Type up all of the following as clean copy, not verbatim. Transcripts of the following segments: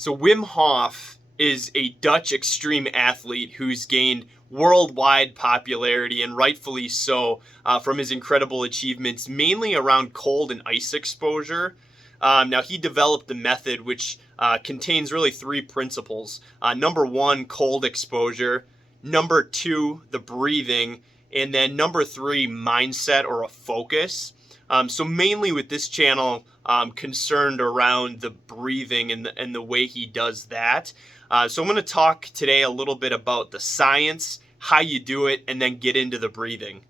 So Wim Hof is a Dutch extreme athlete who's gained worldwide popularity, and rightfully so, from his incredible achievements, mainly around cold and ice exposure. Now, he developed a method which contains really three principles. Number one, cold exposure. Number two, the breathing. And then number three, mindset or a focus. So mainly with this channel, concerned around the breathing and the way he does that. So I'm going to talk today a little bit about the science, how you do it, and then get into the breathing.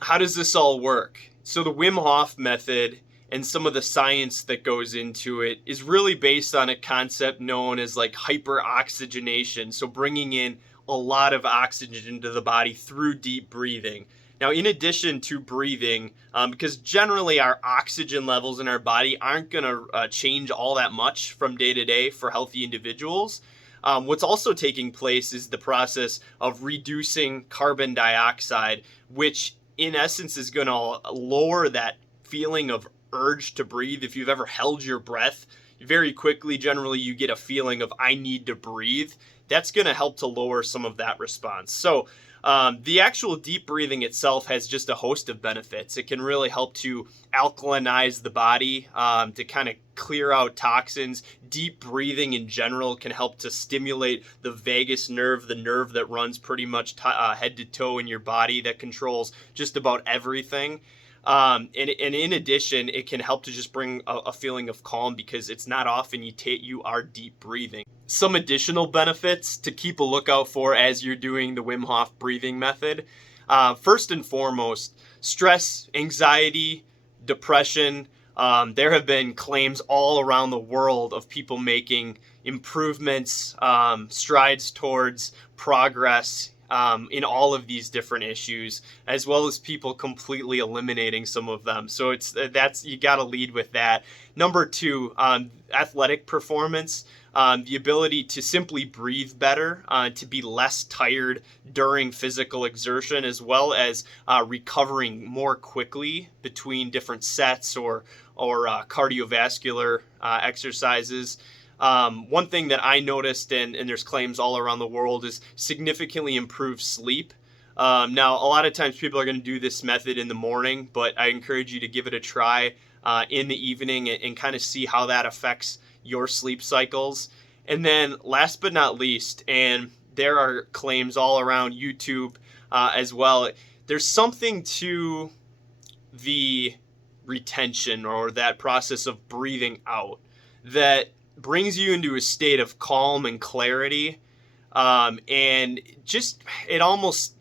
How does this all work? So the Wim Hof method and some of the science that goes into it is really based on a concept known as like hyperoxygenation. So bringing in a lot of oxygen into the body through deep breathing. Now, in addition to breathing, because generally our oxygen levels in our body aren't going to change all that much from day to day for healthy individuals, what's also taking place is the process of reducing carbon dioxide, which in essence is going to lower that feeling of urge to breathe. If you've ever held your breath, very quickly, generally, you get a feeling of I need to breathe. That's going to help to lower some of that response. So the actual deep breathing itself has just a host of benefits. It can really help to alkalinize the body, to kind of clear out toxins. Deep breathing in general can help to stimulate the vagus nerve, the nerve that runs pretty much head to toe in your body that controls just about everything. And in addition, it can help to just bring a feeling of calm because it's not often you are deep breathing. Some additional benefits to keep a lookout for as you're doing the Wim Hof breathing method. First and foremost, stress, anxiety, depression. There have been claims all around the world of people making improvements, strides towards progress in all of these different issues, as well as people completely eliminating some of them. So you got to lead with that. Number two, athletic performance. The ability to simply breathe better, to be less tired during physical exertion, as well as recovering more quickly between different sets or cardiovascular exercises. One thing that I noticed, and there's claims all around the world, is significantly improved sleep. Now, a lot of times people are going to do this method in the morning, but I encourage you to give it a try in the evening and kind of see how that affects your sleep cycles. And then last but not least, and there are claims all around YouTube as well, there's something to the retention or that process of breathing out that brings you into a state of calm and clarity, and just it almost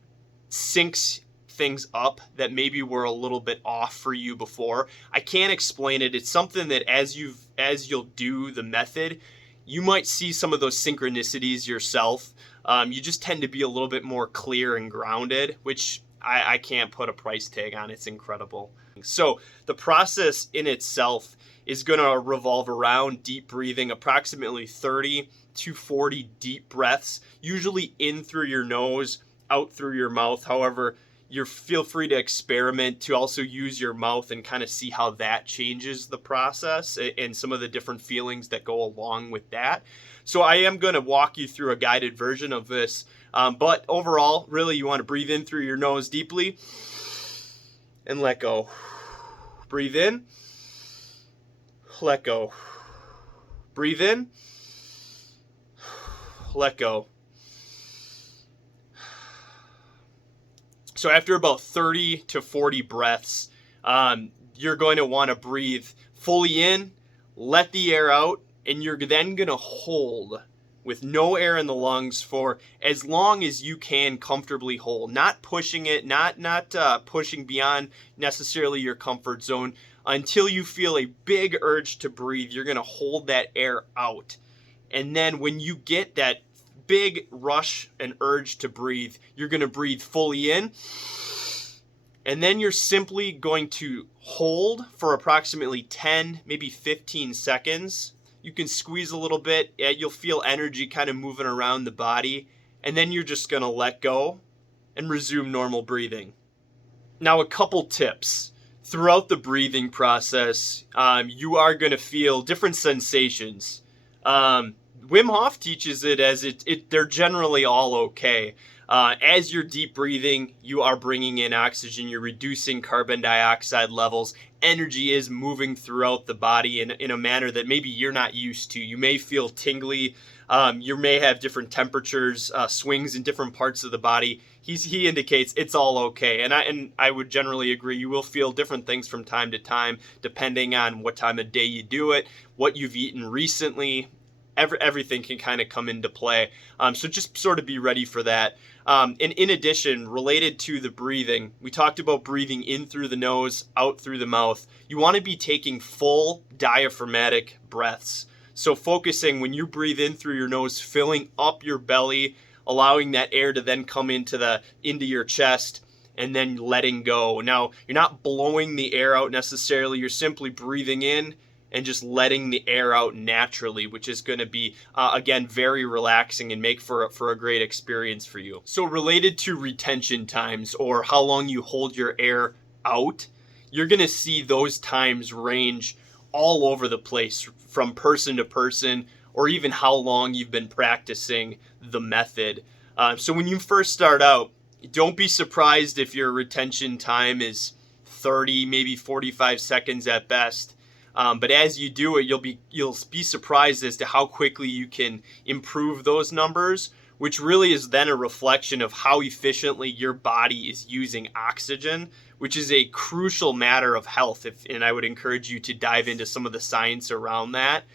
syncs things up that maybe were a little bit off for you before. I can't explain it. It's something that as you'll do the method, you might see some of those synchronicities yourself. You just tend to be a little bit more clear and grounded, which I can't put a price tag on. It's incredible. So the process in itself is going to revolve around deep breathing, approximately 30 to 40 deep breaths, usually in through your nose, out through your mouth. However, feel free to experiment to also use your mouth and kind of see how that changes the process and some of the different feelings that go along with that. So I am going to walk you through a guided version of this. But overall, really, you want to breathe in through your nose deeply and let go. Breathe in, let go. Breathe in, let go. So after about 30 to 40 breaths, you're going to want to breathe fully in, let the air out, and you're then going to hold with no air in the lungs for as long as you can comfortably hold. Not pushing it, not pushing beyond necessarily your comfort zone. Until you feel a big urge to breathe, you're going to hold that air out. And then when you get that big rush and urge to breathe, you're going to breathe fully in, and then you're simply going to hold for approximately 10, maybe 15 seconds. You can squeeze a little bit. You'll feel energy kind of moving around the body, and then you're just going to let go and resume normal breathing. Now, a couple tips. Throughout the breathing process, you are going to feel different sensations. Wim Hof teaches it as they're generally all okay. As you're deep breathing, you are bringing in oxygen, you're reducing carbon dioxide levels. Energy is moving throughout the body in a manner that maybe you're not used to. You may feel tingly. You may have different temperatures, swings in different parts of the body. He indicates it's all okay. And I would generally agree. You will feel different things from time to time, depending on what time of day you do it, what you've eaten recently. Everything can kind of come into play. So just sort of be ready for that. And in addition, related to the breathing, we talked about breathing in through the nose, out through the mouth. You want to be taking full diaphragmatic breaths. So focusing when you breathe in through your nose, filling up your belly, allowing that air to then come into your chest, and then letting go. Now, you're not blowing the air out necessarily. You're simply breathing in and just letting the air out naturally, which is going to be, again, very relaxing and make for a great experience for you. So related to retention times, or how long you hold your air out, you're going to see those times range all over the place from person to person, or even how long you've been practicing the method. So when you first start out, don't be surprised if your retention time is 30, maybe 45 seconds at best. But as you do it, you'll be surprised as to how quickly you can improve those numbers, which really is then a reflection of how efficiently your body is using oxygen, which is a crucial matter of health. And I would encourage you to dive into some of the science around that.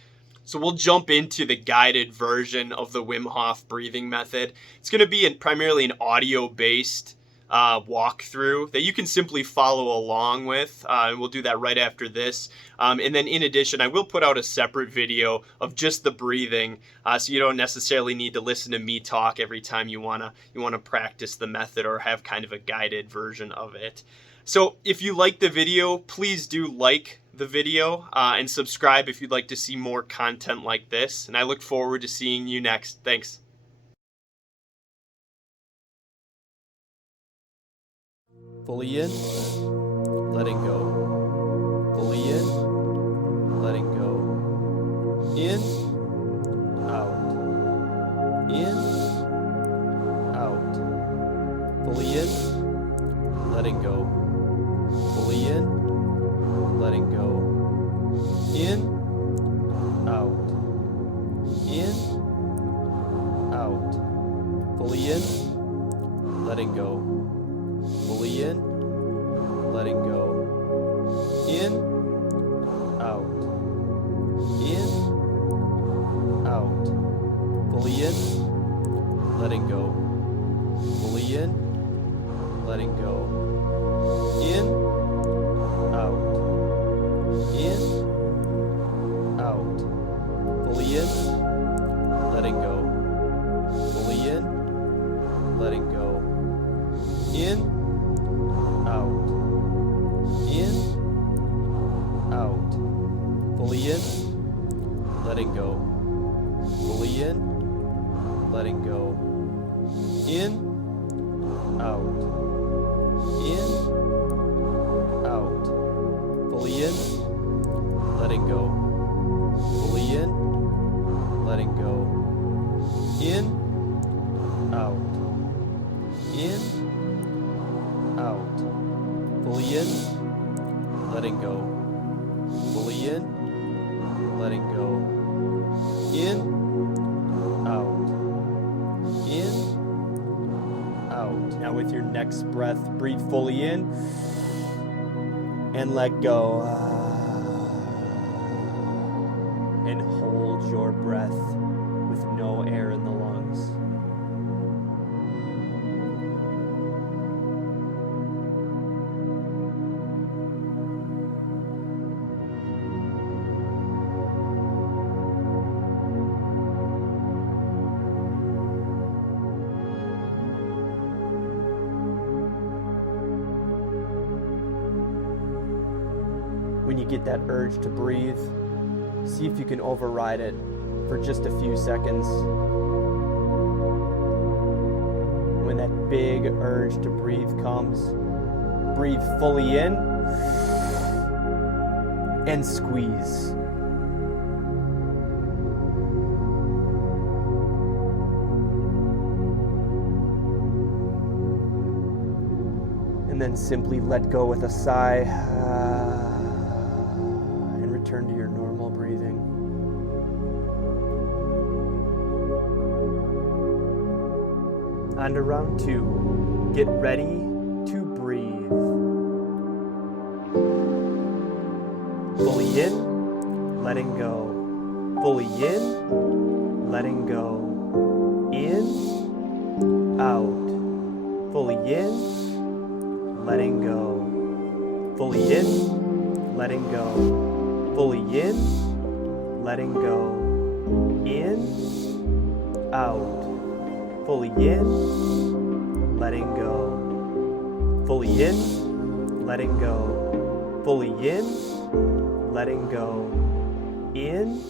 So we'll jump into the guided version of the Wim Hof breathing method. It's going to be primarily an audio-based walkthrough that you can simply follow along with. And we'll do that right after this. And then in addition, I will put out a separate video of just the breathing, so you don't necessarily need to listen to me talk every time you wanna practice the method or have kind of a guided version of it. So if you like the video, please do like the video and subscribe if you'd like to see more content like this. And I look forward to seeing you next. Thanks. Fully in, letting go. Fully in, letting go. In, out. In, out. Fully in, letting go. Fully in, letting go. In, out. In, out. Fully in, letting go. Fully in, letting go. In, out. In, out. Fully in, letting go. Fully in, letting go. In, out. In, out. Fully in, letting go. Fully in, letting go. In, out. In, out. Fully in, letting go. Fully in, letting go. In, out. In, out. Fully in, letting go. Fully in, letting go. In, out. In, out. Fully in, letting go. Fully in, letting go. In, out. In, out. Now with your next breath, breathe fully in and let go. And hold your breath with no air in the lungs. When you get that urge to breathe, see if you can override it for just a few seconds. When that big urge to breathe comes, breathe fully in and squeeze. And then simply let go with a sigh and return to your normal breathing. On to round 2. Get ready to breathe. Fully in, letting go. Fully in, letting go. In, out. Fully in, letting go. Fully in, letting go. Fully in, letting go. In, out. Fully in, letting go. Fully in, letting go. Fully in, letting go. In,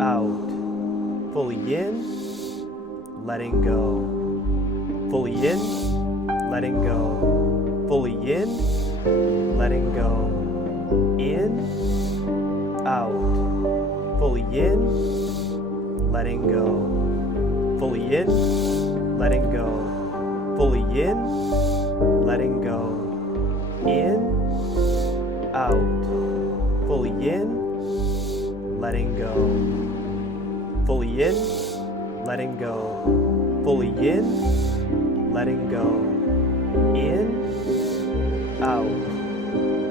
out. Fully in, letting go. Fully in, letting go. Fully in, letting go. In, out. Fully in, letting go. Fully in, letting go. Fully in, letting go. In, out. Fully in, letting go. Fully in, letting go. Fully in, letting go. In, out.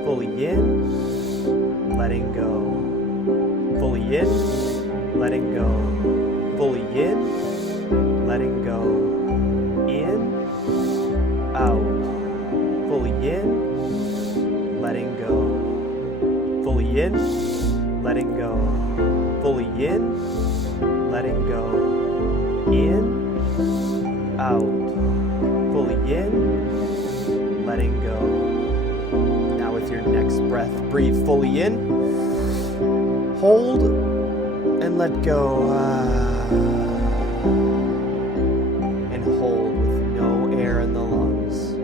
Fully in, letting go. Fully in, letting go. Fully in, letting go. In, out. Fully in, letting go. Fully in, letting go. Fully in, letting go. In, out. Fully in, letting go. Now with your next breath, breathe fully in. Hold and let go. And hold with no air in the lungs.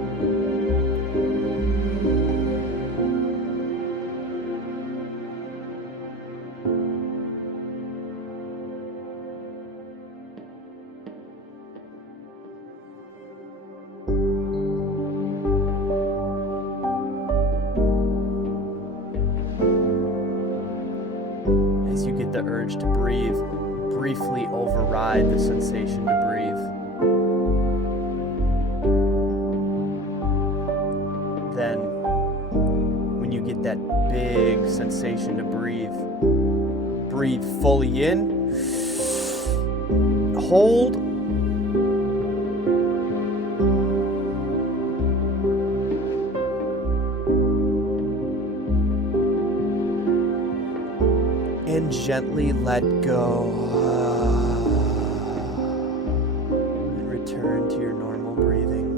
As you get the urge to breathe, briefly override the sensation to breathe. Then, when you get that big sensation to breathe, breathe fully in, hold, and gently let go. And return to your normal breathing.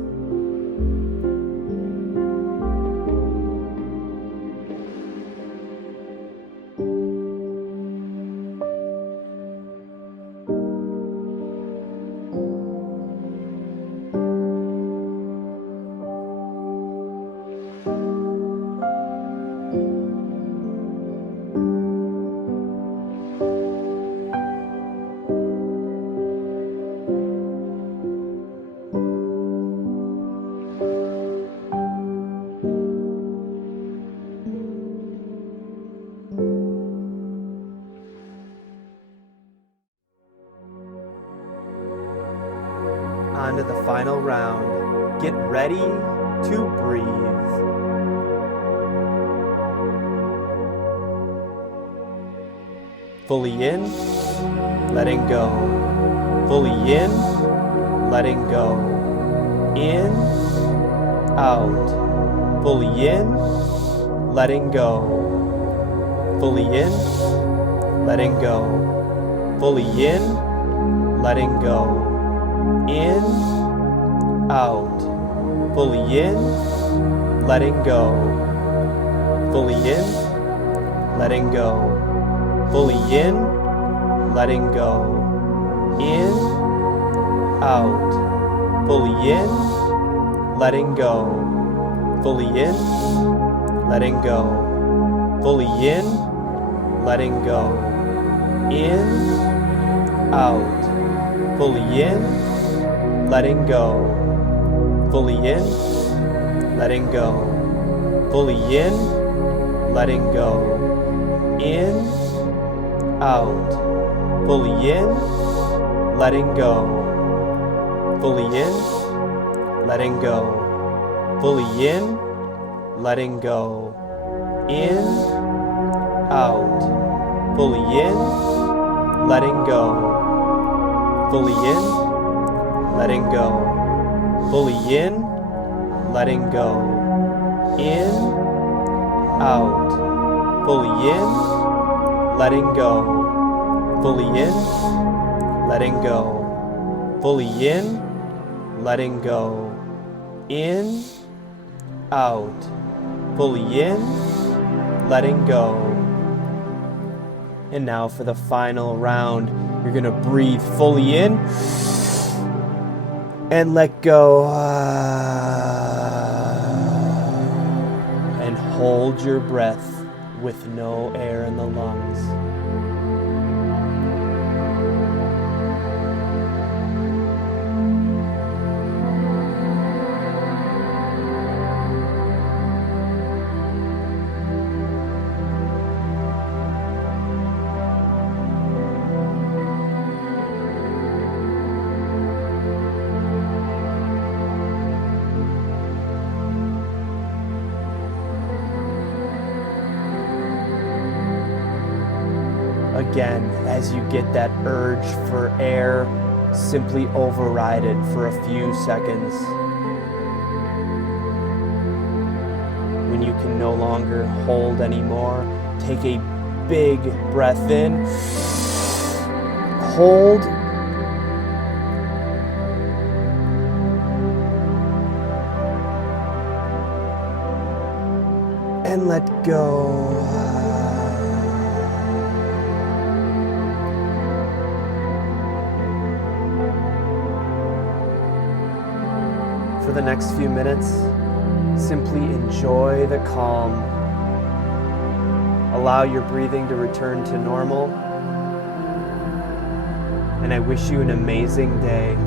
On to the final round. Get ready to breathe. Fully in, letting go. Fully in, letting go. In, out. Fully in, letting go. Fully in, letting go. Fully in, letting go. In, out. Fully in, letting go. Fully in, letting go. Fully in, letting go. In, out. Fully in, letting go. Fully in, letting go. Fully in, letting go. In, out. Fully in, letting go. Fully in, letting go. Fully in, letting go. In, out. Fully in, letting go. Fully in, letting go. Fully in, letting go. In, out. Fully in, letting go. Fully in, letting go. Fully in, letting go. In, out. Fully in, letting go. Fully in, letting go. Fully in, letting go. In, out. Fully in, letting go. And now for the final round, you're going to breathe fully in and let go. And hold your breath with no air in the lungs. Again, as you get that urge for air, simply override it for a few seconds. When you can no longer hold anymore, take a big breath in, hold, and let go. For the next few minutes, simply enjoy the calm. Allow your breathing to return to normal. And I wish you an amazing day.